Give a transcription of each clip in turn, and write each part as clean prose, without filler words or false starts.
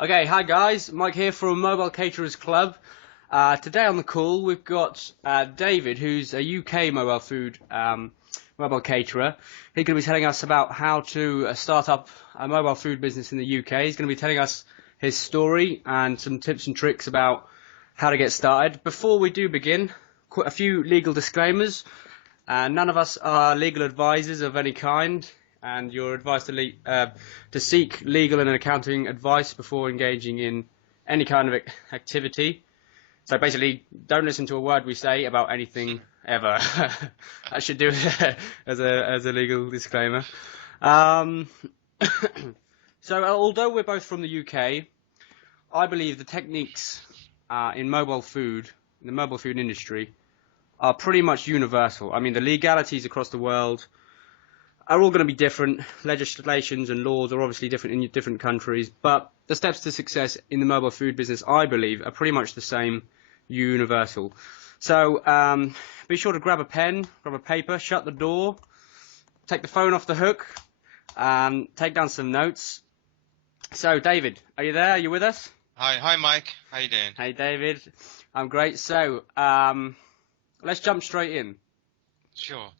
Okay, hi guys, Mike here from Mobile Caterers Club. Today on the call we've got David, who's a UK mobile food mobile caterer. He's going to be telling us about how to start up a mobile food business in the UK. He's going to be telling us his story and some tips and tricks about how to get started. Before we do begin, a few legal disclaimers. None of us are legal advisors of any kind, and you're advised to seek legal and accounting advice before engaging in any kind of activity. So basically, don't listen to a word we say about anything ever. I should do it as a legal disclaimer. So although we're both from the UK, I believe the techniques in the mobile food industry, are pretty much universal. I mean, the legalities across the world are all going to be different. Legislations and laws are obviously different in different countries, but the steps to success in the mobile food business, I believe, are pretty much the same, universal. So be sure to grab a pen, grab a paper, shut the door, take the phone off the hook, take down some notes. So, David, are you there? Are you with us? Hi, Mike. How you doing? Hey, David. I'm great. So, let's jump straight in. Sure.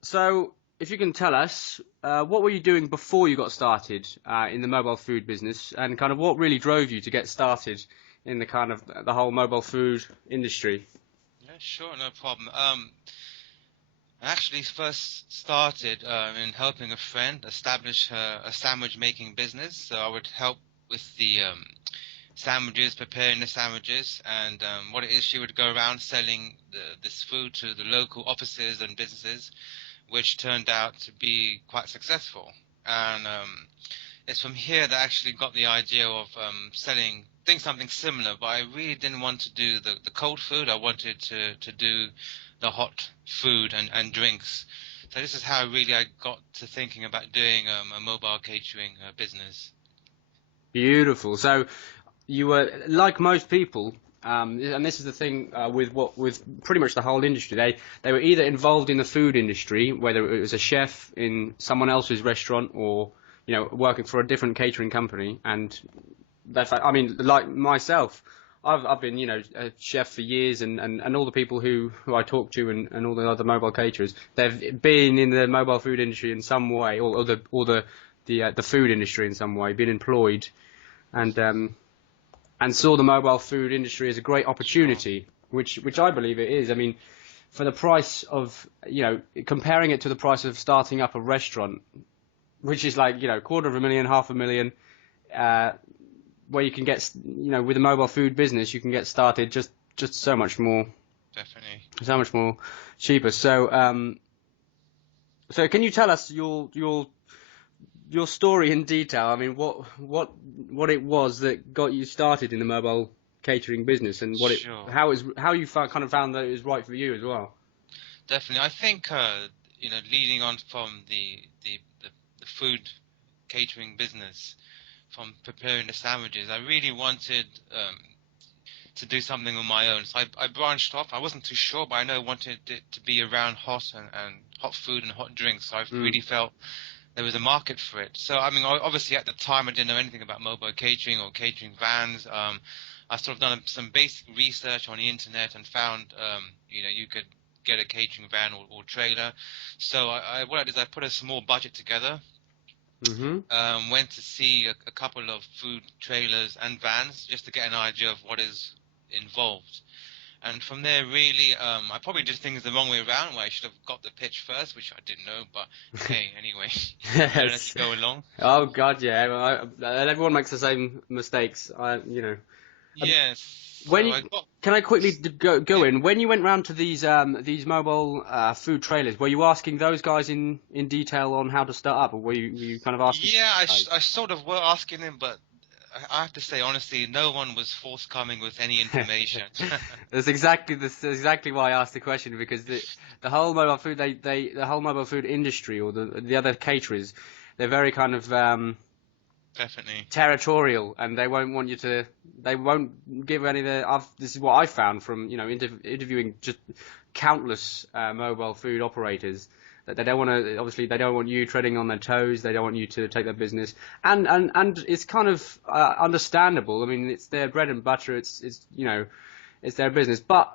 So, if you can tell us, what were you doing before you got started in the mobile food business, and kind of what really drove you to get started in the kind of the whole mobile food industry? Yeah, sure, no problem. I actually first started in helping a friend establish a sandwich making business. So I would help with the sandwiches, preparing the sandwiches, and what it is, she would go around selling this food to the local offices and businesses, which turned out to be quite successful. And it's from here that I actually got the idea of doing something similar, but I really didn't want to do the cold food. I wanted to do the hot food and drinks. So this is how I got to thinking about doing a mobile catering business. Beautiful. So you were like most people, and this is the thing with pretty much the whole industry. They were either involved in the food industry, whether it was a chef in someone else's restaurant or working for a different catering company. And I mean, like myself, I've been a chef for years, and all the people who I talk to and all the other mobile caterers, they've been in the mobile food industry in some way, or the food industry in some way, been employed, and saw the mobile food industry as a great opportunity, which I believe it is. I mean, for the price of comparing it to the price of starting up a restaurant, which is like $250,000, $500,000, where you can get with a mobile food business, you can get started just so much more. Definitely. So much more cheaper. So so can you tell us your story in detail? I mean, what it was that got you started in the mobile catering business, and Sure. how you kind of found that it was right for you as well. Definitely. I think leading on from the food catering business, from preparing the sandwiches, I really wanted to do something on my own. So I branched off. I wasn't too sure, but I know I wanted it to be around hot and hot food and hot drinks. So I really felt there was a market for it. So, I mean, obviously at the time I didn't know anything about mobile catering or catering vans. I sort of done some basic research on the internet and found, you could get a catering van or trailer. So what I did is I put a small budget together. Went to see a couple of food trailers and vans just to get an idea of what is involved. And from there, really, I probably did things the wrong way around, where I should have got the pitch first, which I didn't know. But hey, anyway, learn as you go along. Oh God, yeah. Well, everyone makes the same mistakes. Yes. Can I quickly go in? When you went round to these mobile food trailers, were you asking those guys in detail on how to start up, or were you kind of asking? Yeah, I sort of were asking them, but I have to say honestly, no one was forthcoming with any information. That's exactly why I asked the question, because the whole mobile food the whole mobile food industry, or the other caterers, they're very kind of Definitely territorial, and they won't give any this is what I found from interviewing just countless mobile food operators. They don't want to, obviously, they don't want you treading on their toes. They don't want you to take their business, and it's kind of understandable. I mean, it's their bread and butter. It's it's their business. But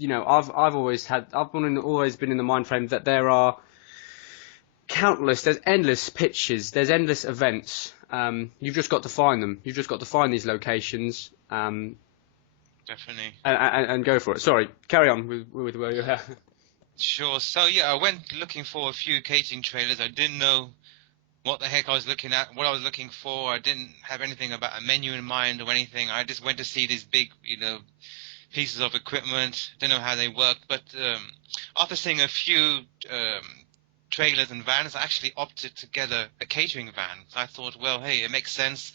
I've always been in the mind frame that there are there's endless pitches, there's endless events. You've just got to find them. You've just got to find these locations. Definitely. And go for it. Sorry, carry on with where you're at. Sure. So yeah, I went looking for a few catering trailers. I didn't know what the heck I was looking at, what I was looking for. I didn't have anything about a menu in mind or anything. I just went to see these big, pieces of equipment. Didn't know how they worked, but after seeing a few trailers and vans, I actually opted to get a catering van. So I thought, well, hey, it makes sense.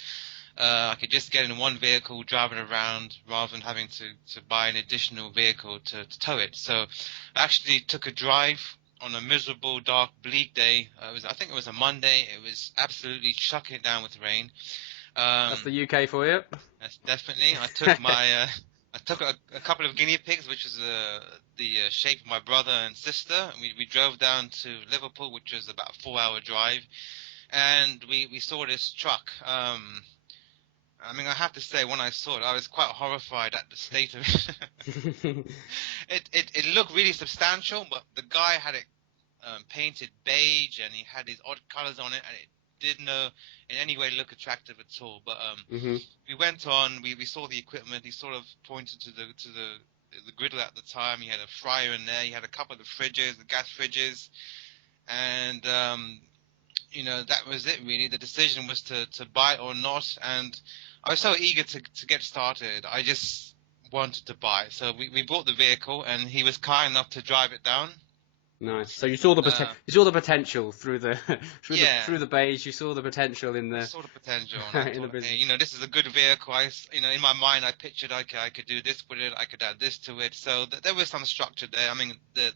I could just get in one vehicle, drive it around, rather than having to buy an additional vehicle to tow it. So I actually took a drive on a miserable, dark, bleak day. I think it was a Monday. It was absolutely chucking it down with rain. That's the UK for you. That's definitely. I took I took a couple of guinea pigs, which was the shape of my brother and sister. We drove down to Liverpool, which was about a 4-hour drive, and we saw this truck. I mean, I have to say, when I saw it, I was quite horrified at the state of it. It looked really substantial, but the guy had it painted beige, and he had these odd colors on it, and it didn't in any way look attractive at all. But we went on, we saw the equipment. He sort of pointed to the griddle at the time. He had a fryer in there. He had a couple of fridges, the gas fridges, and that was it really. The decision was to buy it or not, and I was so eager to get started. I just wanted to buy. So we bought the vehicle, and he was kind enough to drive it down. Nice. So you saw the potential through the through the beige. You saw the potential in the. I saw the potential. In the business. Hey, this is a good vehicle. In my mind, I pictured, okay, I could do this with it. I could add this to it. So there was some structure there. I mean, the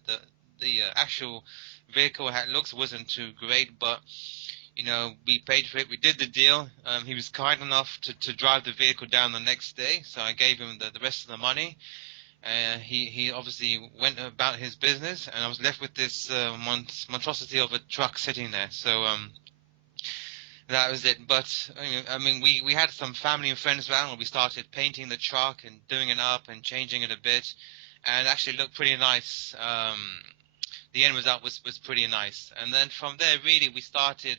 actual vehicle looks wasn't too great, but we paid for it. We did the deal. He was kind enough to drive the vehicle down the next day, so I gave him the rest of the money. He obviously went about his business, and I was left with this monstrosity of a truck sitting there. So that was it. But I mean, we had some family and friends around when we started painting the truck and doing it up and changing it a bit, and it actually looked pretty nice. The end result was pretty nice. And then from there, really, we started,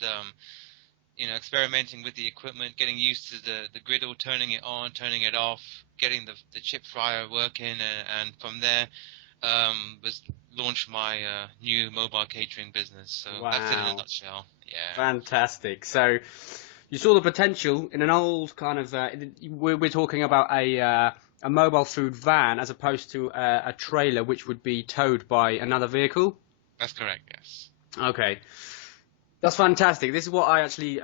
experimenting with the equipment, getting used to the griddle, turning it on, turning it off, getting the chip fryer working, and from there, was launched my new mobile catering business. So wow. That's it in a nutshell. Yeah. Fantastic. So you saw the potential in an old kind of, we're talking about a mobile food van as opposed to a trailer which would be towed by another vehicle? That's correct, yes. Okay. That's fantastic. This is what I actually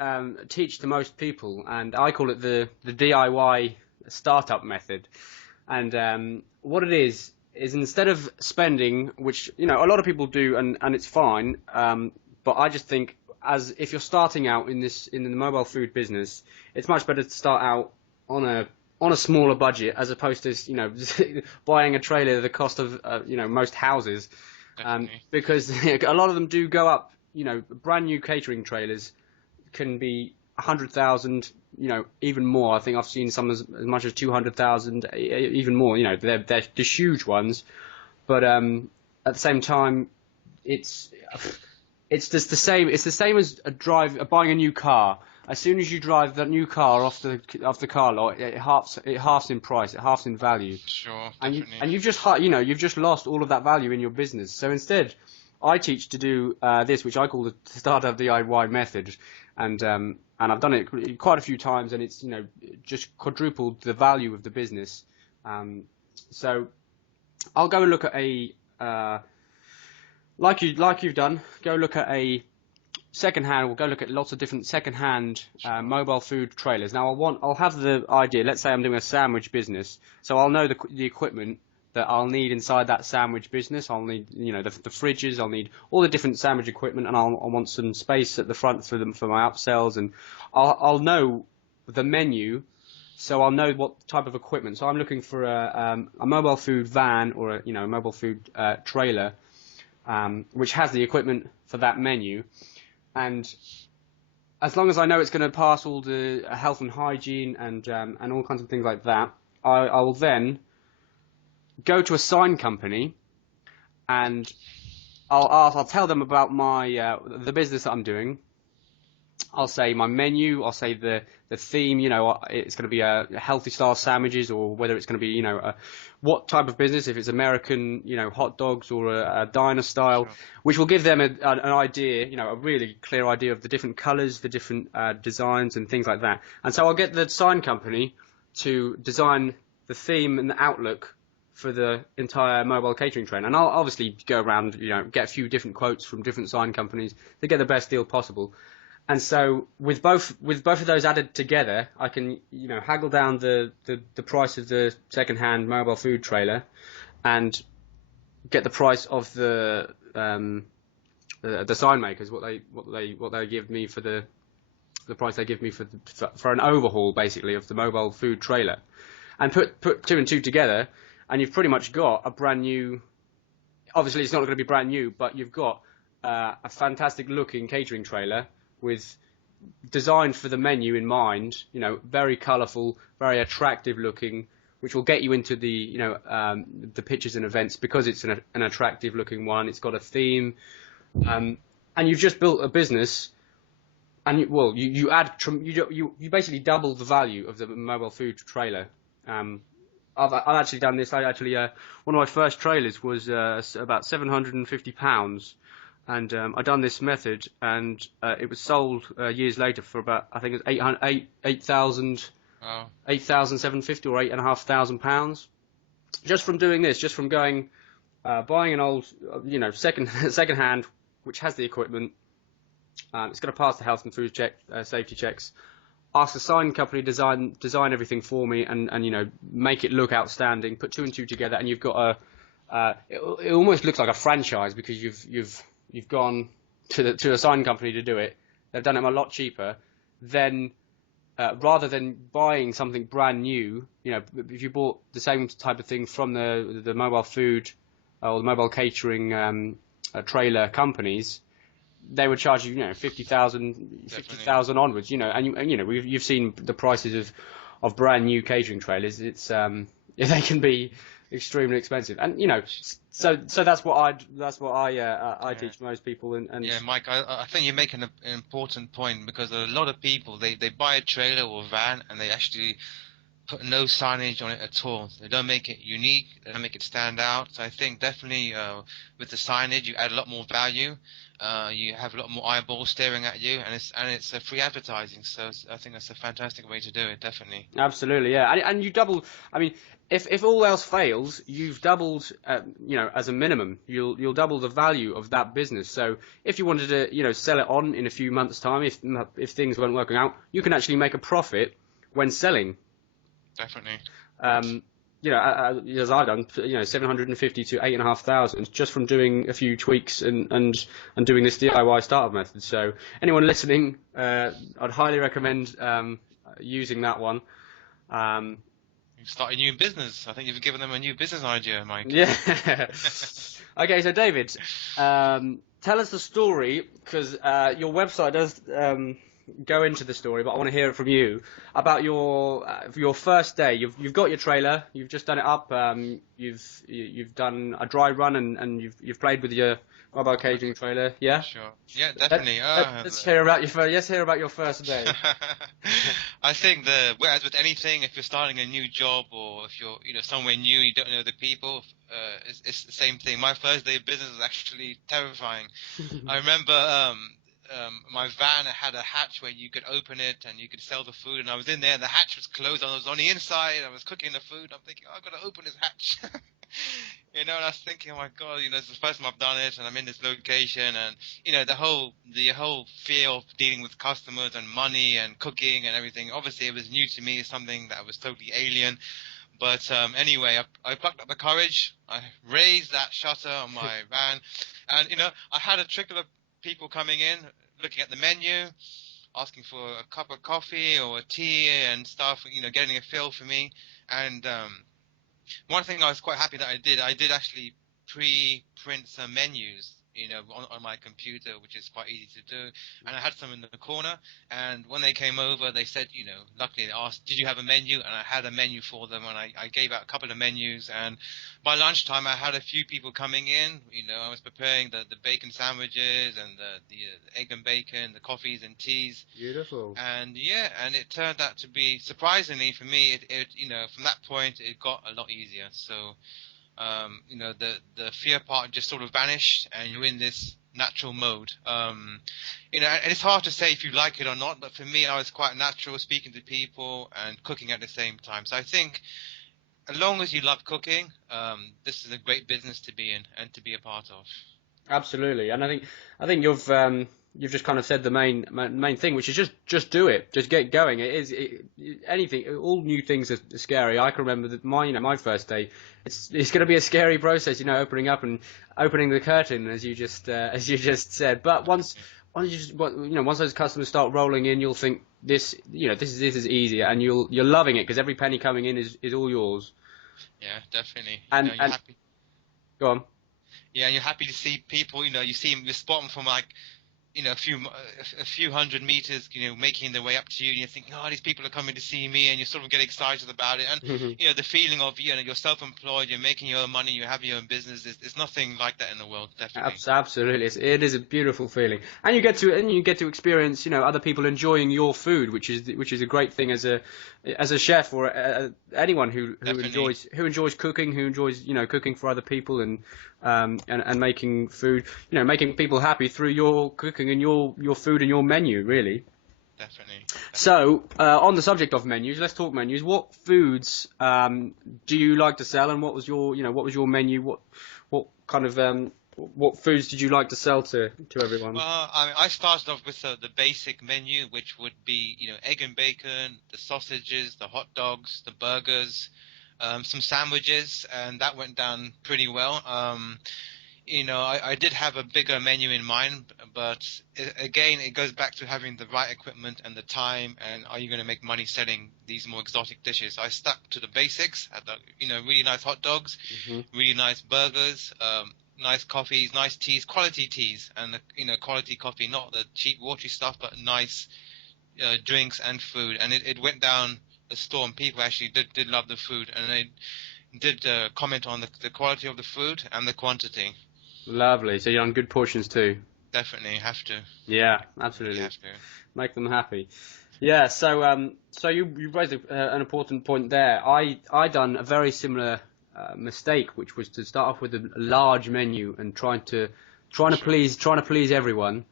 teach to most people, and I call it the DIY startup method. And what it is instead of spending, which a lot of people do, and it's fine, but I just think as if you're starting out in the mobile food business, it's much better to start out on a smaller budget as opposed to buying a trailer the cost of most houses, because a lot of them do go up. Brand new catering trailers can be 100,000, even more. I think I've seen some as much as 200,000, even more. They're the huge ones, but at the same time, it's just the same. It's the same as buying a new car. As soon as you drive that new car off the car lot, it halves in price, it halves in value. Sure, definitely. And you've just lost all of that value in your business. So instead, I teach to do this, which I call the startup DIY method, and I've done it quite a few times, and it's just quadrupled the value of the business. So I'll go and look at like you've done. Go look at a secondhand. We'll go look at lots of different secondhand mobile food trailers. Now I'll have the idea. Let's say I'm doing a sandwich business, so I'll know the equipment that I'll need inside that sandwich business. I'll need the fridges. I'll need all the different sandwich equipment, and I'll want some space at the front for my upsells, and I'll know the menu, so I'll know what type of equipment. So I'm looking for a mobile food van or a mobile food trailer. which has the equipment for that menu, and as long as I know it's going to pass all the health and hygiene and all kinds of things like that, I will then go to a sign company, and I'll tell them about my the business that I'm doing. I'll say my menu. I'll say the theme. It's going to be a healthy style sandwiches, or whether it's going to be what type of business. If it's American, hot dogs, or a diner style, Sure. which will give them an idea, a really clear idea of the different colours, the different designs, and things like that. And so I'll get the sign company to design the theme and the outlook for the entire mobile catering train. And I'll obviously go around, get a few different quotes from different sign companies to get the best deal possible. And so with both of those added together, I can haggle down the price of the second-hand mobile food trailer, and get the price of the sign makers, what they give me for the price they give me for an overhaul, basically, of the mobile food trailer, and put two and two together, and you've pretty much got a brand new. Obviously, it's not going to be brand new, but you've got a fantastic looking catering trailer with designed for the menu in mind, very colourful, very attractive looking, which will get you into the pictures and events because it's an attractive looking one. It's got a theme, and you've just built a business, and you basically double the value of the mobile food trailer. I've actually done this. One of my first trailers was about £750. And I done this method, and it was sold years later for about, I think it was 8,000, Wow. 8,750 or £8,500, just from doing this, just from going buying an old, second hand, which has the equipment. It's going to pass the health and food safety checks. Ask the sign company design everything for me, and make it look outstanding. Put two and two together, and you've got it almost looks like a franchise, because you've gone to a sign company to do it. They've done it a lot cheaper. Then rather than buying something brand new, if you bought the same type of thing from the mobile food or the mobile catering trailer companies, they would charge you 50,000 onwards. You've seen the prices of brand new catering trailers. It's they can be extremely expensive, and so that's what I teach most people. And Yeah, Mike, I think you're making an important point, because a lot of people they buy a trailer or a van and they actually put no signage on it at all. They don't make it unique. They don't make it stand out. So I think definitely with the signage, you add a lot more value. You have a lot more eyeballs staring at you, and it's a free advertising. So I think that's a fantastic way to do it. Definitely. Absolutely, yeah, and you double. I mean, if all else fails, you've doubled. As a minimum, you'll double the value of that business. So if you wanted to, sell it on in a few months' time, if things weren't working out, you can actually make a profit when selling. Definitely. As I've done, 750 to 8,500 just from doing a few tweaks and doing this DIY startup method. So anyone listening, I'd highly recommend using that one. You start a new business. I think you've given them a new business idea, Mike. Yeah. Okay, so David, tell us the story, because your website does go into the story, but I want to hear it from you about your first day. You've got your trailer, you've just done it up, you've done a dry run, and you've played with your mobile catering trailer. Yeah. Sure. Yeah, definitely. Let's hear about your first day. I think whereas with anything, if you're starting a new job, or if you're somewhere new and you don't know the people, it's the same thing. My first day of business was actually terrifying. I remember my van had a hatch where you could open it and you could sell the food, and I was in there and the hatch was closed, and I was on the inside, I was cooking the food. I'm thinking, I've got to open this hatch. And I was thinking, oh my God, it's the first time I've done it, and I'm in this location, and the whole fear of dealing with customers and money and cooking and everything. Obviously, it was new to me, something that was totally alien. But anyway, I plucked up the courage. I raised that shutter on my van, and I had a trickle of people coming in, looking at the menu, asking for a cup of coffee or a tea and stuff, getting a feel for me. And one thing I was quite happy that I did actually pre-print some menus on my computer, which is quite easy to do. And I had some in the corner, and when they came over, they said, luckily they asked, did you have a menu? And I had a menu for them, and I gave out a couple of menus, and by lunchtime I had a few people coming in. I was preparing the bacon sandwiches and the egg and bacon, the coffees and teas. Beautiful. And it turned out to be, surprisingly for me, it from that point it got a lot easier. So the fear part just sort of vanished, and you're in this natural mode. And it's hard to say if you like it or not, but for me, I was quite natural, speaking to people and cooking at the same time. So I think as long as you love cooking, this is a great business to be in and to be a part of. Absolutely, and I think you've just kind of said the main thing, which is just do it, just get going. Anything, all new things are scary. I can remember that my first day. It's going to be a scary process, opening up and opening the curtain, as you just said. But once those customers start rolling in, you'll think this is easier, and you're loving it because every penny coming in is all yours. Yeah, definitely. And you're happy. Go on. Yeah, and you're happy to see people. You see them, you spot them from like, a few hundred meters, making their way up to you, and you think, oh, these people are coming to see me, and you sort of get excited about it. And the feeling of you're self-employed, you're making your own money, you have your own business. There's nothing like that in the world, definitely. Absolutely, it is a beautiful feeling, and you get to experience other people enjoying your food, which is a great thing as a chef or anyone who enjoys cooking, who enjoys cooking for other people and making food, making people happy through your cooking and your food and your menu, really. Definitely. So, on the subject of menus, let's talk menus. What foods do you like to sell, and what was your menu? What kind of what foods did you like to sell to everyone? Well, I started off with the basic menu, which would be egg and bacon, the sausages, the hot dogs, the burgers, some sandwiches, and that went down pretty well. I did have a bigger menu in mind, but again, it goes back to having the right equipment and the time, and are you going to make money selling these more exotic dishes? I stuck to the basics, had really nice hot dogs, really nice burgers, nice coffees, nice teas, quality teas, and quality coffee, not the cheap watery stuff, but nice drinks and food. And it went down a storm. People actually did love the food, and they did comment on the quality of the food and the quantity. Lovely. So you're on good portions too. Definitely have to. Yeah, absolutely. You have to. Make them happy. Yeah. So you raised an important point there. I done a very similar mistake, which was to start off with a large menu and trying to please everyone.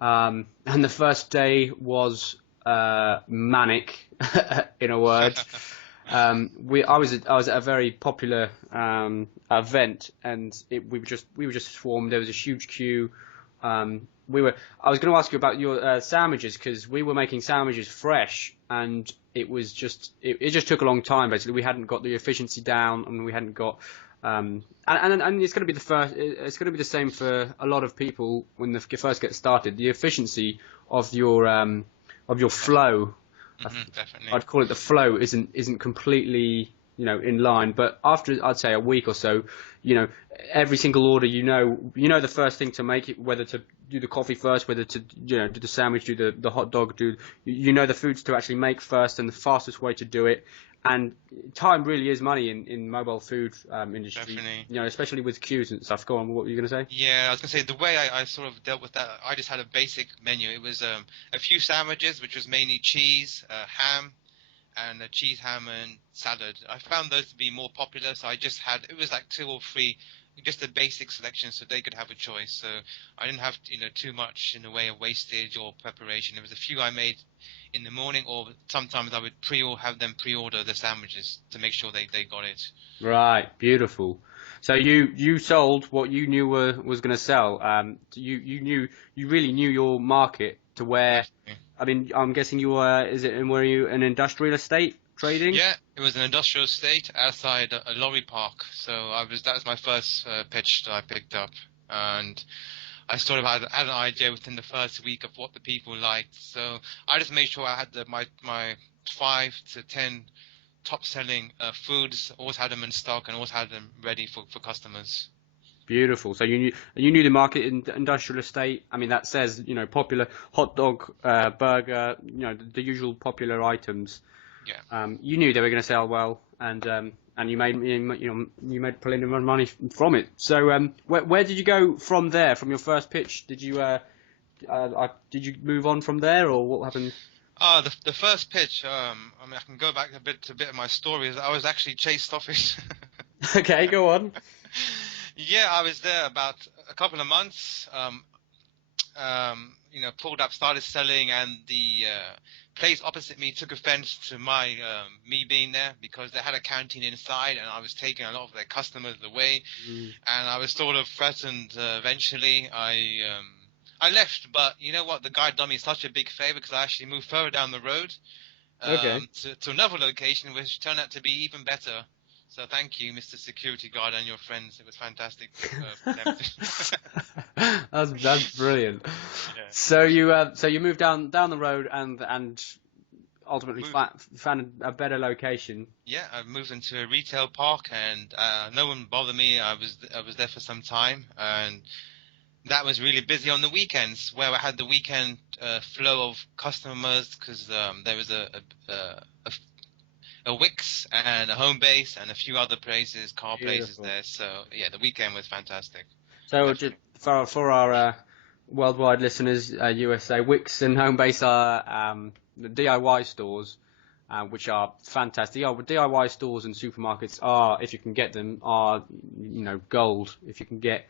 And the first day was manic, in a word. I was at a very popular event, and we were just swarmed. There was a huge queue. I was going to ask you about your sandwiches, because we were making sandwiches fresh, and it just took a long time. Basically, we hadn't got the efficiency down, and we hadn't got and it's going to be it's going to be the same for a lot of people when they first get started. The efficiency of your flow. Definitely. I'd call it the flow isn't completely in line, but after I'd say a week or so, every single order, the first thing to make it, whether to do the coffee first, whether to do the sandwich, do the hot dog, the foods to actually make first, and the fastest way to do it. And time really is money in mobile food industry. Definitely. Especially with queues and stuff. Go on, what were you going to say? Yeah, I was going to say, the way I sort of dealt with that, I just had a basic menu. It was a few sandwiches, which was mainly cheese, ham, and a cheese, ham, and salad. I found those to be more popular, so it was like 2 or 3, just a basic selection, so they could have a choice. So I didn't have too much in the way of wastage or preparation. There was a few I made in the morning, or sometimes I would have them pre-order the sandwiches to make sure they got it. Right, beautiful. So you sold what you knew was going to sell. You really knew your market to where. I mean, I'm guessing were you an industrial estate trading? Yeah, it was an industrial estate outside a lorry park. So that was my first pitch that I picked up, and I sort of had an idea within the first week of what the people liked. So I just made sure I had my 5 to 10 top selling foods, always had them in stock, and always had them ready for customers. Beautiful. So you knew the market in the industrial estate. I mean, that says, popular hot dog, burger, the usual popular items. Yeah. You knew they were going to sell well, and you made plenty of money from it. So where did you go from there? From your first pitch, did you move on from there, or what happened? The first pitch. I mean, I can go back to a bit of my story. Is I was actually chased off it. Okay, go on. Yeah, I was there about a couple of months. Pulled up, started selling, and the place opposite me took offense to me being there because they had a canteen inside, and I was taking a lot of their customers away, and I was sort of threatened. Eventually, I left, but you know what? The guy done me such a big favor because I actually moved further down the road to another location, which turned out to be even better. So thank you, Mr. Security Guard, and your friends. It was fantastic. That's brilliant. Yeah. So you moved down the road and ultimately found a better location. Yeah, I moved into a retail park, and no one bothered me. I was there for some time, and that was really busy on the weekends, where I had the weekend flow of customers because there was a Wix and a Home Base and a few other places, car places there. So yeah, the weekend was fantastic. So just for our worldwide listeners, USA, Wix and Home Base are the DIY stores, which are fantastic. DIY stores and supermarkets are, if you can get them, are gold. If you can get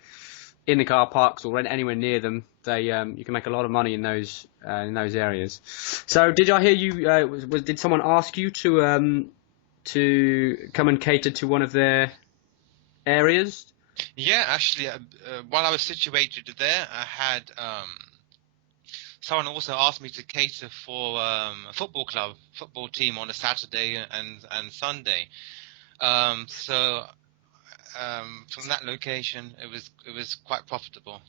in the car parks or anywhere near them, you can make a lot of money in those areas. So did I hear you? Did someone ask you to come and cater to one of their areas? Yeah, actually, while I was situated there, I had someone also asked me to cater for a football team on a Saturday and Sunday. From that location, it was quite profitable.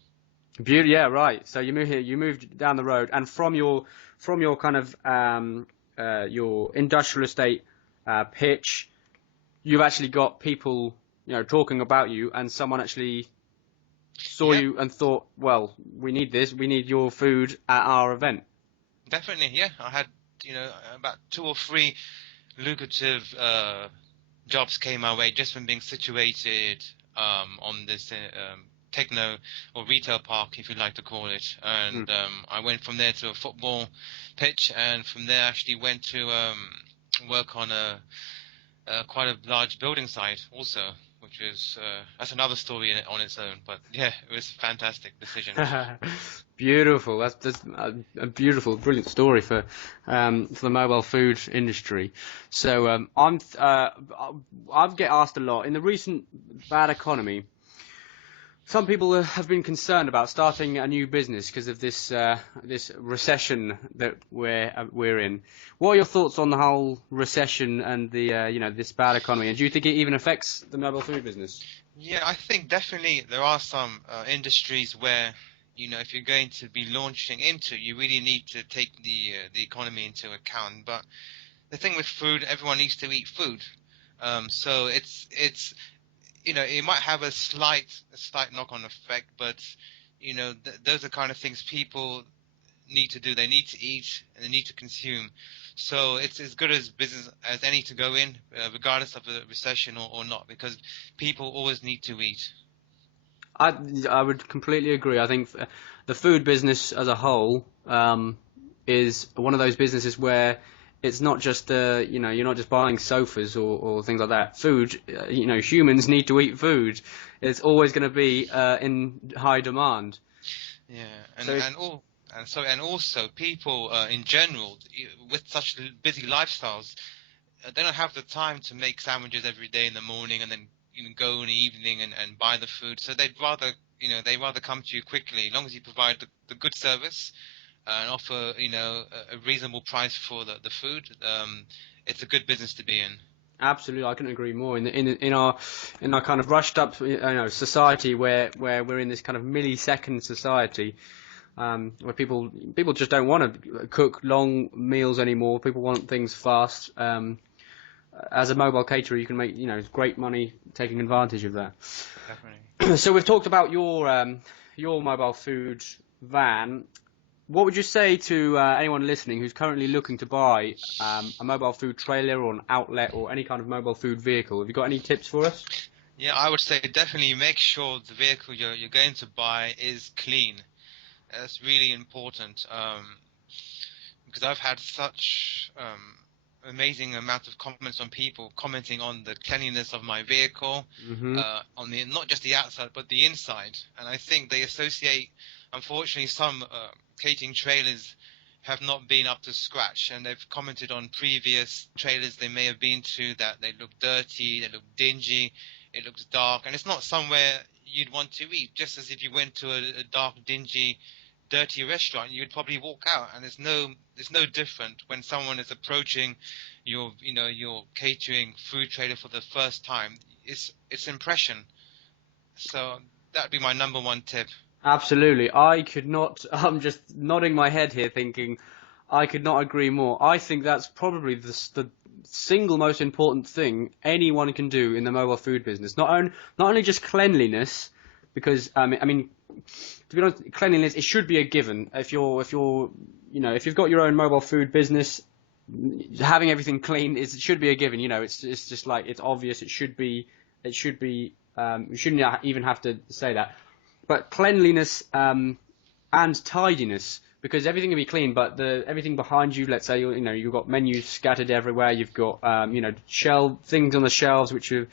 Beauty, yeah, right. So you moved down the road, and from your kind of your industrial estate pitch, you've actually got people talking about you, and someone actually saw you and thought, well, we need this, we need your food at our event. Definitely, yeah. I had about 2 or 3 lucrative jobs came my way just from being situated on this techno or retail park, if you'd like to call it. And I went from there to a football pitch, and from there actually went to work on quite a large building site also, which is that's another story on its own. But yeah, it was a fantastic decision. Beautiful. That's a beautiful, brilliant story for the mobile food industry. So I get asked a lot in the recent bad economy. Some people have been concerned about starting a new business because of this recession that we're in. What are your thoughts on the whole recession and the this bad economy? And do you think it even affects the mobile food business? Yeah, I think definitely there are some industries where if you're going to be launching into, you really need to take the economy into account. But the thing with food, everyone needs to eat food. So it's it might have a slight knock-on effect, but those are kind of things people need to do. They need to eat and they need to consume. So it's as good as business as any to go in, regardless of a recession or not, because people always need to eat. I would completely agree. I think the food business as a whole is one of those businesses where it's not just you're not just buying sofas or things like that. Food, humans need to eat food. It's always going to be in high demand. Yeah, and also people in general with such busy lifestyles, they don't have the time to make sandwiches every day in the morning and then go in the evening and buy the food. So they'd rather come to you quickly, as long as you provide the good service and offer a reasonable price for the food. It's a good business to be in. Absolutely, I couldn't agree more. In our kind of rushed up society where we're in this kind of millisecond society, where people just don't want to cook long meals anymore. People want things fast. as a mobile caterer, you can make great money taking advantage of that. Definitely. So we've talked about your mobile food van. What would you say to anyone listening who's currently looking to buy a mobile food trailer or an outlet or any kind of mobile food vehicle? Have you got any tips for us? Yeah, I would say definitely make sure the vehicle you're going to buy is clean. That's really important, because I've had such amazing amount of comments on people commenting on the cleanliness of my vehicle, on the not just the outside but the inside. And I think they associate, unfortunately, some catering trailers have not been up to scratch, and they've commented on previous trailers they may have been to that they look dirty, they look dingy, it looks dark, and it's not somewhere you'd want to eat. Just as if you went to a dark, dingy, dirty restaurant, you'd probably walk out, and it's no different when someone is approaching your catering food trailer for the first time. It's impression. So that'd be my number one tip. Absolutely. I could not, I'm just nodding my head here thinking, I could not agree more. I think that's probably the single most important thing anyone can do in the mobile food business. Not only just cleanliness, because I mean, to be honest, cleanliness, it should be a given. If you've got your own mobile food business, having everything clean should be a given. It's just like, it's obvious. It should be. You shouldn't even have to say that. But cleanliness and tidiness, because everything can be clean, but everything behind you, let's say, you've got menus scattered everywhere, you've got things on the shelves which are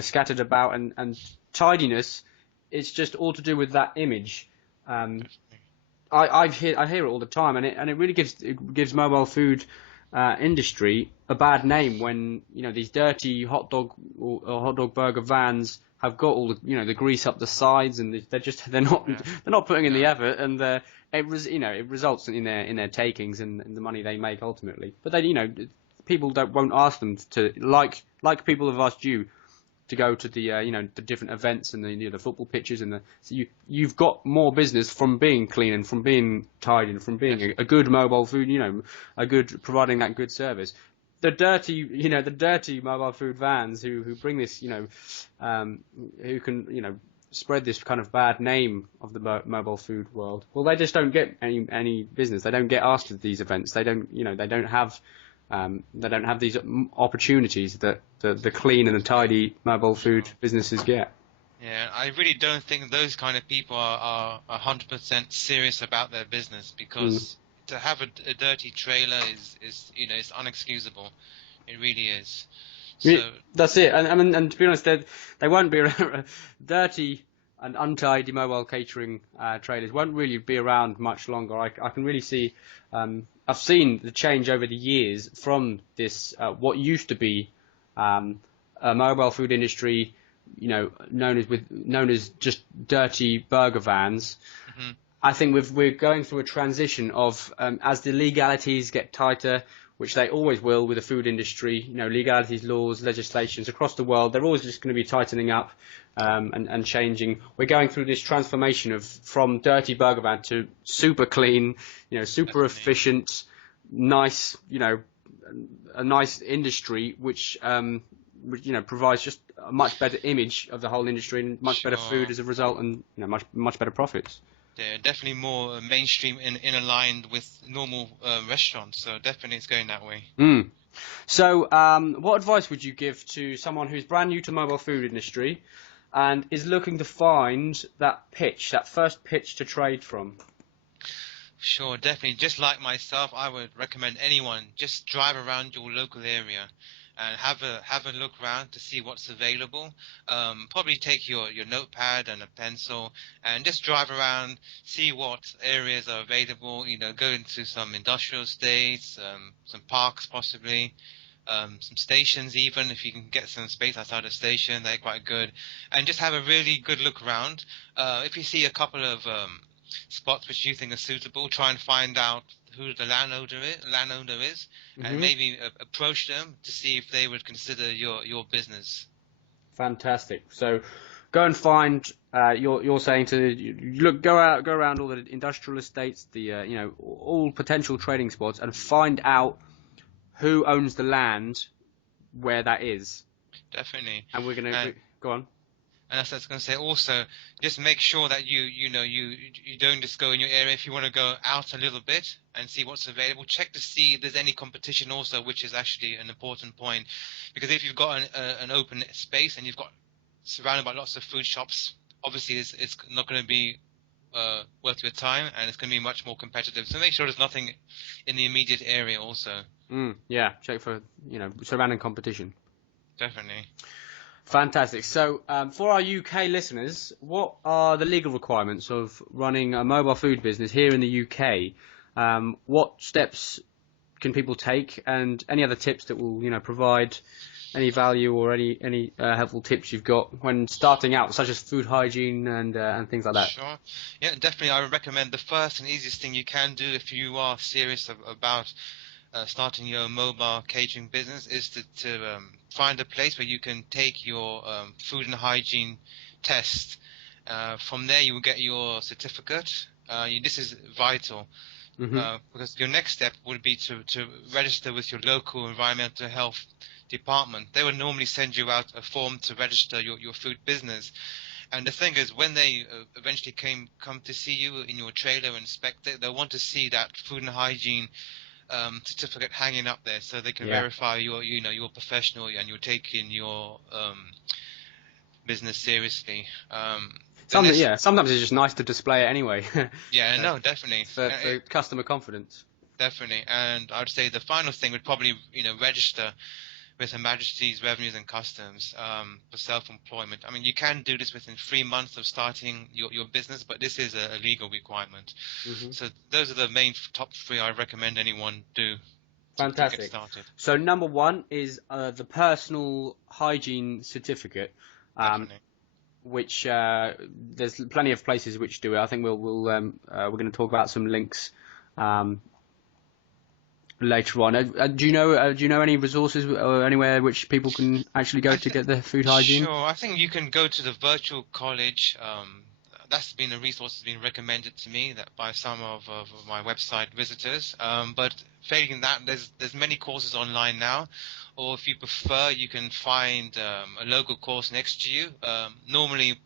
scattered about, and tidiness, it's just all to do with that image. I hear it all the time, and it really gives mobile food industry a bad name when these dirty hot dog or hot dog burger vans have got all the grease up the sides, and they're not putting in the effort, and it results in their takings and the money they make ultimately. But people won't ask them to, like people have asked you to go to the the different events and the football pitches, and so you've got more business from being clean and from being tidy and from being a good mobile food, providing that good service. The dirty mobile food vans who bring this, who can spread this kind of bad name of the mobile food world. Well, they just don't get any business. They don't get asked to these events. They don't have these opportunities that the clean and the tidy mobile food businesses get. Yeah, I really don't think those kind of people are 100% serious about their business, because to have a dirty trailer is it's unexcusable. It really is. So that's it. And to be honest, they won't be dirty and untidy mobile catering trailers won't really be around much longer. I can really see. I've seen the change over the years from this what used to be a mobile food industry, known as just dirty burger vans. Mm-hmm. I think we're going through a transition of as the legalities get tighter, which they always will with the food industry. Legalities, laws, legislations across the world, they're always just going to be tightening up and changing. We're going through this transformation from dirty burger van to super clean, super efficient, nice, a nice industry which provides just a much better image of the whole industry and much better food as a result, and much better profits. They're definitely more mainstream in aligned with normal restaurants, so definitely it's going that way. So what advice would you give to someone who's brand new to the mobile food industry and is looking to find that first pitch to trade from? Sure, definitely. Just like myself, I would recommend anyone just drive around your local area and have a look around to see what's available. Probably take your notepad and a pencil and just drive around, see what areas are available. Go into some industrial estates, some parks possibly, some stations even. If you can get some space outside a station, they're quite good. And just have a really good look around. If you see a couple of spots which you think are suitable, try and find out who the landowner is, and maybe approach them to see if they would consider your business. Fantastic. So go and find. You're saying to go around all the industrial estates, all potential trading spots, and find out who owns the land where that is. Definitely. And we're going to go on. And that's what I was going to say. Also, just make sure that you don't just go in your area. If you want to go out a little bit and see what's available, check to see if there's any competition also, which is actually an important point. Because if you've got an open space and you've got surrounded by lots of food shops, obviously it's not going to be worth your time, and it's going to be much more competitive. So make sure there's nothing in the immediate area also. Yeah, check for surrounding competition. Definitely. Fantastic. So, for our UK listeners, what are the legal requirements of running a mobile food business here in the UK? What steps can people take, and any other tips that will, provide any value or any helpful tips you've got when starting out, such as food hygiene and things like that? Sure. Yeah, definitely. I would recommend the first and easiest thing you can do if you are serious about starting your mobile catering business is to find a place where you can take your food and hygiene test. From there, you will get your certificate. This is vital because your next step would be to register with your local environmental health department. They would normally send you out a form to register your food business. And the thing is, when they eventually come to see you in your trailer and inspect it, they'll want to see that food and hygiene certificate hanging up there, so they can verify you're professional and you're taking your business seriously. Sometimes it's just nice to display it anyway. Yeah, no, definitely. For customer confidence. Definitely, and I'd say the final thing would probably register with Her Majesty's Revenues and Customs for self-employment. I mean, you can do this within 3 months of starting your business, but this is a legal requirement. So those are the main top 3 I recommend anyone do. Fantastic. To get started. So number 1 is the personal hygiene certificate, which there's plenty of places which do it. I think we're going to talk about some links later on. Do you know any resources or anywhere which people can actually go to get their food hygiene? Sure, I think you can go to the virtual college. That's been a resource that's been recommended to me by some of my website visitors. But failing that, there's many courses online now. Or if you prefer, you can find a local course next to you. Normally,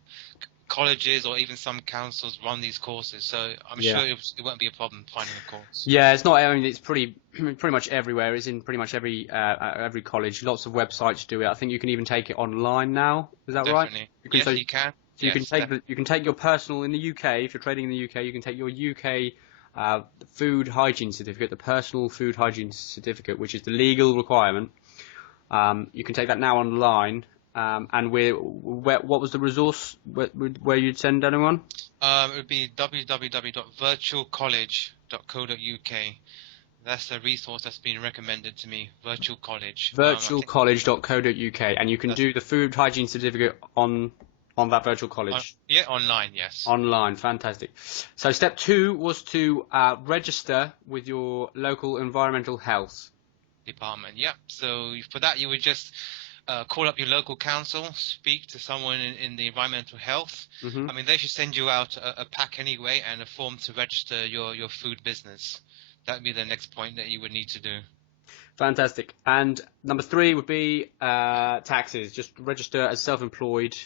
colleges or even some councils run these courses, so I'm sure it won't be a problem finding a course. Yeah, it's not. I mean, it's pretty much everywhere. It's in pretty much every college. Lots of websites do it. I think you can even take it online now. Is that right? You can. You can. So you can take your personal in the UK. If you're trading in the UK, you can take your UK food hygiene certificate, the personal food hygiene certificate, which is the legal requirement. You can take that now online. And what was the resource where you'd send anyone? It would be www.virtualcollege.co.uk. That's the resource that's been recommended to me, Virtual College. Virtualcollege.co.uk, and you can do the food hygiene certificate on that virtual college. Online, yes. Online, fantastic. So step 2 was to register with your local environmental health department. Yeah. So for that, you would just call up your local council, speak to someone in the environmental health. I mean, they should send you out a pack anyway and a form to register your food business. That would be the next point that you would need to do. Fantastic. And number 3 would be taxes. Just register as self-employed.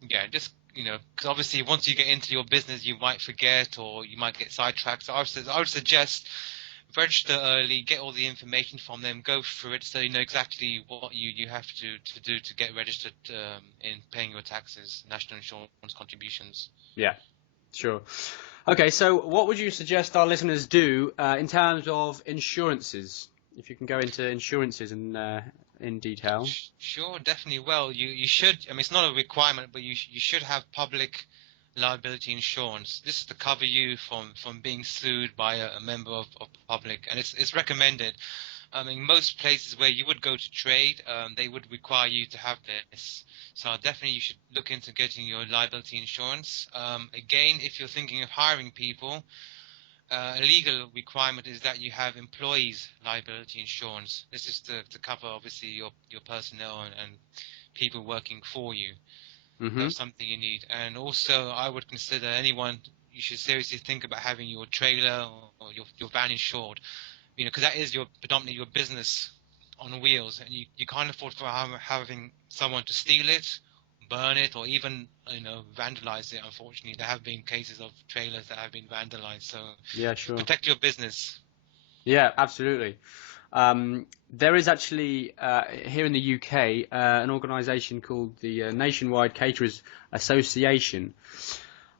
Yeah, just, because obviously once you get into your business, you might forget or you might get sidetracked. So I would suggest register early, get all the information from them, go through it so you know exactly what you have to do to get registered in paying your taxes, national insurance contributions. Yeah, sure. Okay, so what would you suggest our listeners do in terms of insurances? If you can go into insurances in detail. Sure, definitely. Well, you should. I mean, it's not a requirement, but you should have public liability insurance. This is to cover you from being sued by a member of the public, and it's recommended. I mean, most places where you would go to trade, they would require you to have this. So definitely you should look into getting your liability insurance. Again, if you're thinking of hiring people, a legal requirement is that you have employees liability insurance. This is to cover obviously your personnel and people working for you. That's something you need. And also I would consider you should seriously think about having your trailer or your van insured, because that is predominantly your business on wheels, and you can't afford for having someone to steal it, burn it, or even vandalize it. Unfortunately, there have been cases of trailers that have been vandalized. So Yeah, sure. protect your business. Yeah, absolutely. There is actually here in the UK an organisation called the Nationwide Caterers Association.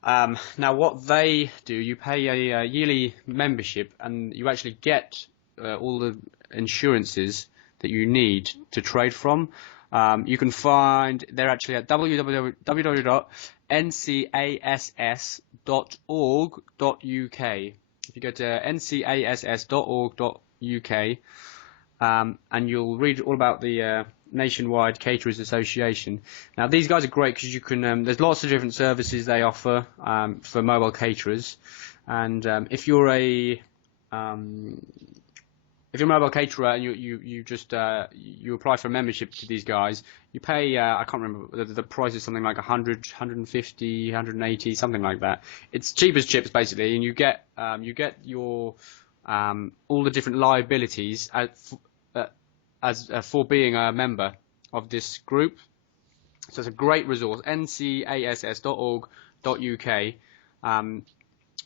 Now, what they do, you pay a yearly membership, and you actually get all the insurances that you need to trade from. You can find they're actually at www.ncass.org.uk. If you go to ncass.org.uk, and you'll read all about the Nationwide Caterers Association. Now, these guys are great because you can. There's lots of different services they offer for mobile caterers, and if you're a mobile caterer and you just you apply for a membership to these guys, you pay I can't remember the price is something like 100, 150, 180, something like that. It's cheap as chips basically, and you get your all the different liabilities as for being a member of this group. So it's a great resource, ncass.org.uk.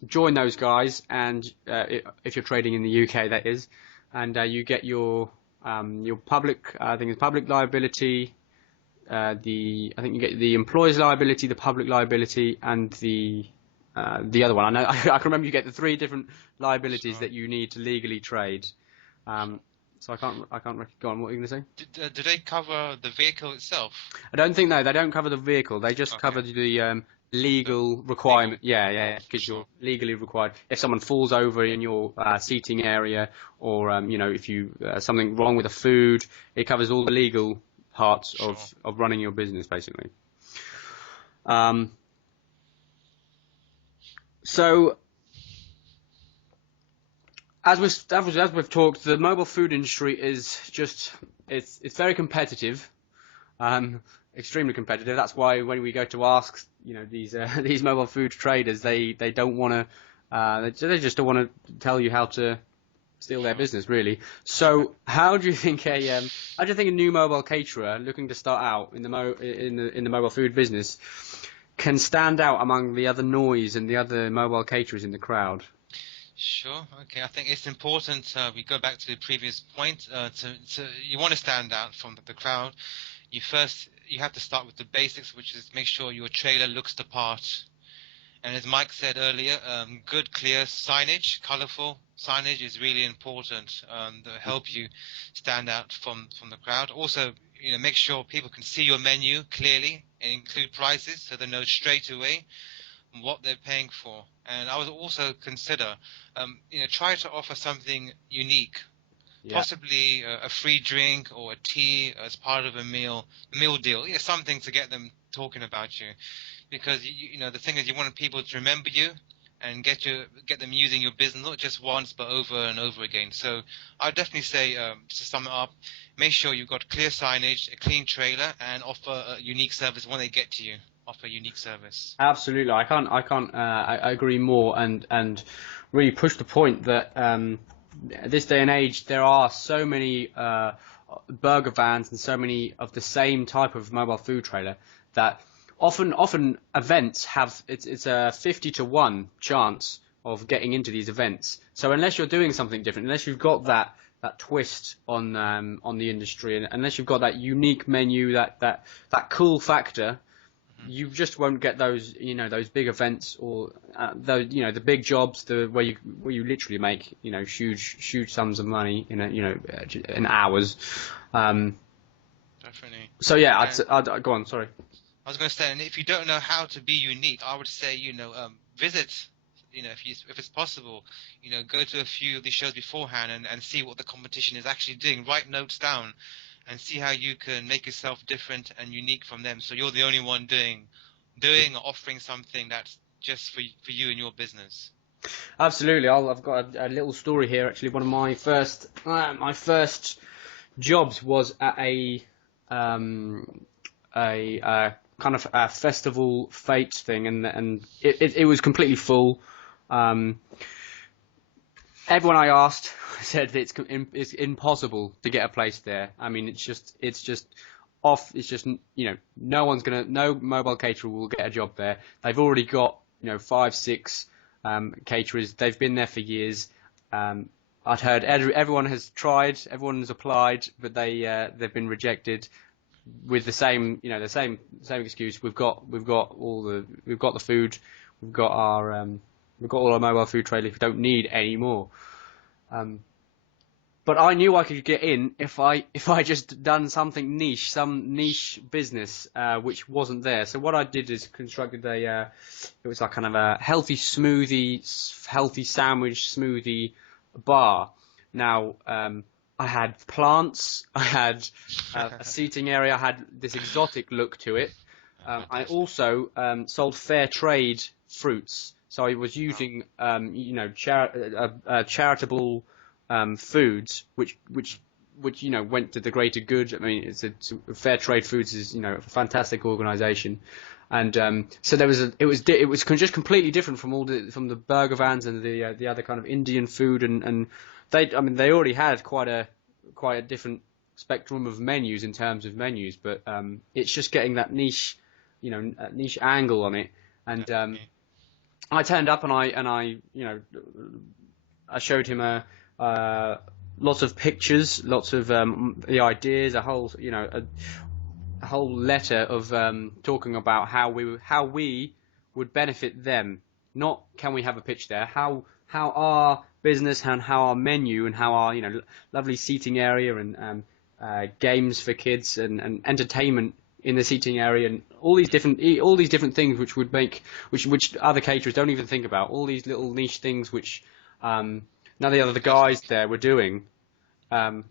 Join those guys, and if you're trading in the UK, that is, and you get your public, I think it's public liability, I think you get the employer's liability, the public liability, and the other one. I can remember you get the 3 different liabilities that you need to legally trade. So I can't go on. What are you going to say? Do they cover the vehicle itself? I don't think they don't cover the vehicle. They just cover the legal requirement. Yeah, because you're legally required. If someone falls over in your seating area, or if you something wrong with the food, it covers all the legal parts of running your business, basically. So, as we've talked, the mobile food industry is just it's very competitive, extremely competitive. That's why when we go to ask these mobile food traders, they don't want to they just don't want to tell you how to steal their business, really. So how do you think a new mobile caterer looking to start out in the mobile food business can stand out among the other noise and the other mobile caterers in the crowd? Sure. Okay. I think it's important. We go back to the previous point. You want to stand out from the crowd. You have to start with the basics, which is make sure your trailer looks the part. And as Mike said earlier, good, clear signage, colorful signage is really important to help you stand out from the crowd. Also, make sure people can see your menu clearly and include prices so they know straight away what they're paying for. And I would also consider, try to offer something unique, possibly a free drink or a tea as part of a meal deal, something to get them talking about you. Because the thing is, you want people to remember you and get them using your business not just once but over and over again. So I'd definitely say, to sum it up, make sure you've got clear signage, a clean trailer, and offer a unique service when they get to you. Offer unique service. Absolutely, I agree more, and really push the point that this day and age there are so many burger vans and so many of the same type of mobile food trailer that often events have it's a 50-1 chance of getting into these events. So unless you're doing something different, unless you've got that twist on the industry, and unless you've got that unique menu, that cool factor, you just won't get those those big events or those the big jobs where you literally make huge sums of money in hours. Definitely. So yeah, I'd go on. Sorry. I was going to say, and if you don't know how to be unique, I would say visit. If it's possible, go to a few of these shows beforehand and see what the competition is actually doing. Write notes down. And see how you can make yourself different and unique from them. So you're the only one doing or offering something that's just for you and your business. Absolutely. I've got a little story here. Actually, one of my first jobs was at a kind of a festival fete thing, and it was completely full. everyone I asked said that it's impossible to get a place there. I mean, it's just off. It's just, no mobile caterer will get a job there. They've already got, 5, 6 caterers. They've been there for years. I'd heard everyone has tried, everyone has applied, but they've been rejected with the same, the same excuse. We've got the food, we've got all our mobile food trailers. We don't need any more. But I knew I could get in if I just done something niche, some niche business, which wasn't there. So what I did is constructed it was like kind of a healthy sandwich smoothie bar. Now, I had plants, I had a seating area, I had this exotic look to it. I also sold fair trade fruits. So I was using, charitable foods, which went to the greater good. I mean, it's Fair Trade Foods is a fantastic organisation, and so it was just completely different from from the burger vans and the other kind of Indian food, and they already had quite a different spectrum of menus in terms of menus, but it's just getting that niche angle on it, and I turned up and I showed him lots of pictures, lots of the ideas, a whole letter of talking about how we would benefit them. Not can we have a pitch there? How our business and how our menu and how our lovely seating area and games for kids and entertainment in the seating area and all these different things which other caterers don't even think about. All these little niche things which none of the other guys there were doing, and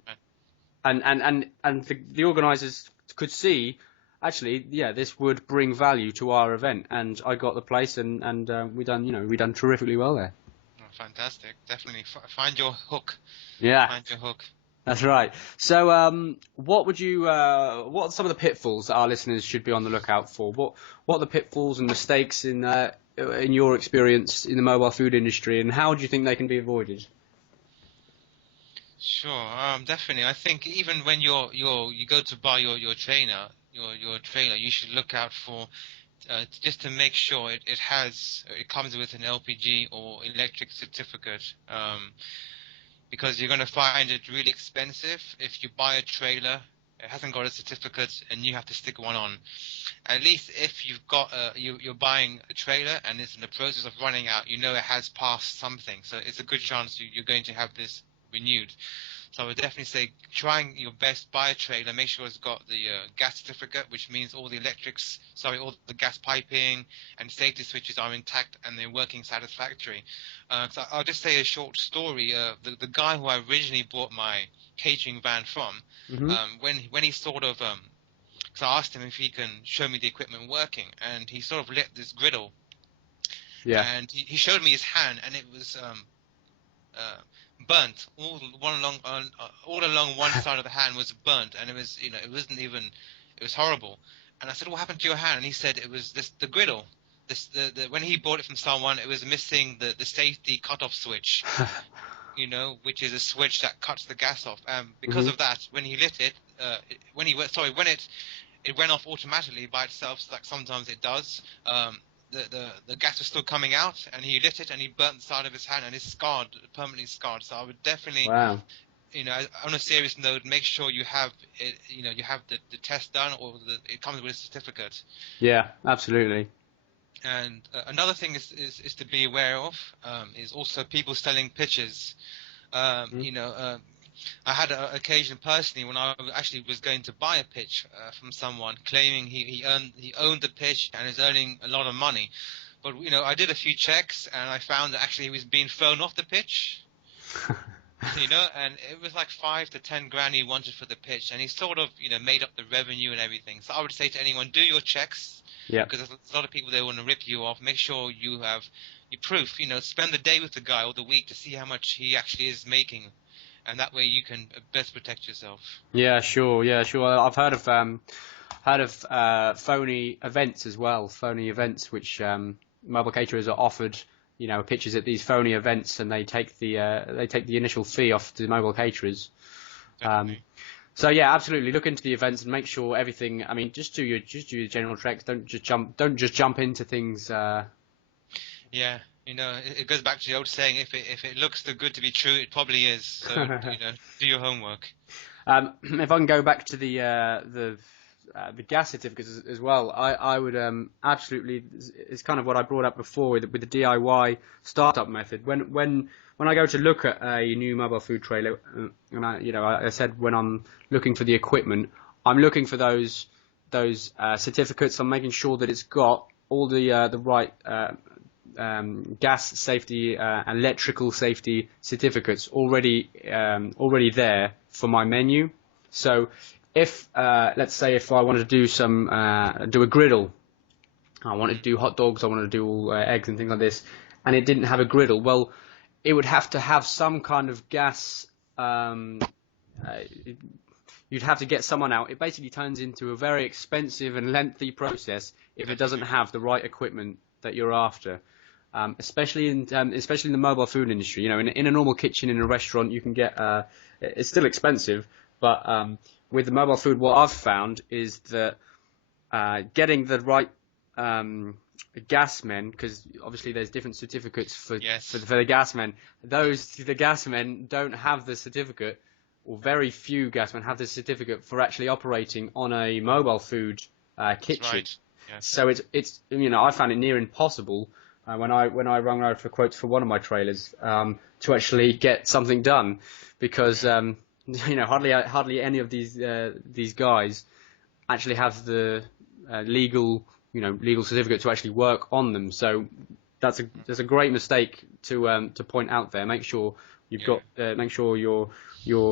the organisers could see, actually, this would bring value to our event, and I got the place, and we done terrifically well there. Oh, fantastic! Definitely find your hook. Yeah, find your hook. That's right. So, what are some of the pitfalls that our listeners should be on the lookout for? What are the pitfalls and mistakes in your experience in the mobile food industry, and how do you think they can be avoided? Sure, definitely. I think even when you go to buy your trailer, you should look out for just to make sure it comes with an LPG or electric certificate. Because you're going to find it really expensive if you buy a trailer, it hasn't got a certificate, and you have to stick one on. At least if you've got you're buying a trailer and it's in the process of running out, it has passed something. So it's a good chance you're going to have this renewed. So I would definitely say trying your best, buy a trailer, make sure it's got the gas certificate, which means all the all the gas piping and safety switches are intact and they're working satisfactory. So I'll just say a short story. The guy who I originally bought my catering van from, when he sort of, because I asked him if he can show me the equipment working, and he sort of lit this griddle. Yeah. And he showed me his hand, and it was burnt all along one side of the hand was burnt, and it was it was horrible. And I said, what happened to your hand? And he said it was the griddle. When he bought it from someone, it was missing the safety cutoff switch, which is a switch that cuts the gas off. Because of that, when he lit it, it went off automatically by itself, like sometimes it does. The gas was still coming out, and he lit it, and he burnt the side of his hand, and it's permanently scarred. So I would definitely, on a serious note, make sure you have it, you have the test done, or it comes with a certificate. Yeah, absolutely. And another thing is to be aware of is also people selling pitches. I had an occasion personally when I actually was going to buy a pitch from someone claiming he owned the pitch and is earning a lot of money. But, I did a few checks and I found that actually he was being thrown off the pitch, and it was like 5 to 10 grand he wanted for the pitch, and he sort of, made up the revenue and everything. So I would say to anyone, do your checks, because there's a lot of people that want to rip you off. Make sure you have your proof, spend the day with the guy or the week to see how much he actually is making. And that way you can best protect yourself. Yeah, sure. I've heard of phony events as well. Phony events which mobile caterers are offered, pitches at these phony events, and they take the initial fee off the mobile caterers. So yeah, absolutely. Look into the events and make sure everything. I mean, just do your general checks. Don't just jump into things. Yeah, it goes back to the old saying: if it looks too good to be true, it probably is. So do your homework. If I can go back to the gas certificates as well, I would absolutely. It's kind of what I brought up before with the DIY startup method. When I go to look at a new mobile food trailer, and I said when I'm looking for the equipment, I'm looking for those certificates. I'm making sure that it's got all the right gas safety, electrical safety certificates already there for my menu. So if let's say if I wanted to do a griddle, I wanted to do hot dogs, I wanted to do all eggs and things like this, and it didn't have a griddle, well, it would have to have some kind of gas. You'd have to get someone out. It basically turns into a very expensive and lengthy process if it doesn't have the right equipment that you're after. Especially in the mobile food industry, in a normal kitchen in a restaurant, you can get it's still expensive, but with the mobile food, what I've found is that getting the right gas men, because obviously there's different certificates for the gas men. The gas men don't have the certificate, or very few gas men have the certificate for actually operating on a mobile food kitchen. Right. Yes. So it's I found it near impossible. When I rang out for quotes for one of my trailers to actually get something done, because hardly any of these guys actually have the legal certificate to actually work on them. So that's a great mistake to point out there. Make sure you've got make sure your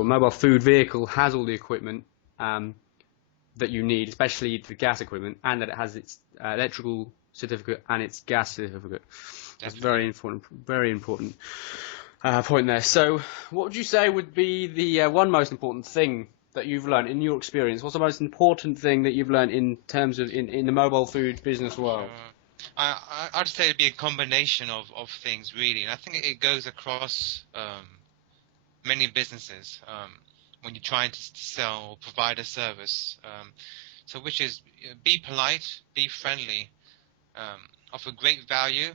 mobile food vehicle has all the equipment that you need, especially the gas equipment, and that it has its electrical certificate and its gas certificate. That's very important point there. So what would you say would be the one most important thing that you've learned in your experience? What's the most important thing that you've learned in terms of in the mobile food business world? I'd say it'd be a combination of things, really, and I think it goes across many businesses when you're trying to sell or provide a service. So which is be polite, be friendly, offer great value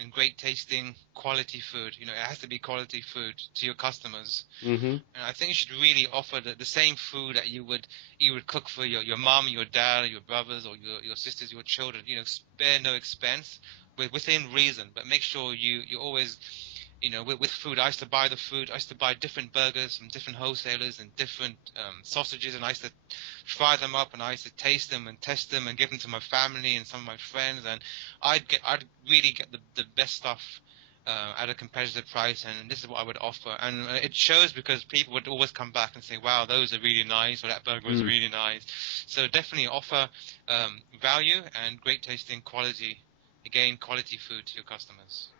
and great tasting quality food. It has to be quality food to your customers. Mm-hmm. And I think you should really offer the same food that you would cook for your mom, your dad, your brothers, or your sisters, your children. Spare no expense, within reason, but make sure you always, with food. I used to buy different burgers from different wholesalers and different sausages, and I used to fry them up, and I used to taste them and test them and give them to my family and some of my friends, and I'd really get the best stuff at a competitive price, and this is what I would offer. And it shows, because people would always come back and say, wow, those are really nice, or that burger was really nice. So definitely offer value and great tasting quality food to your customers.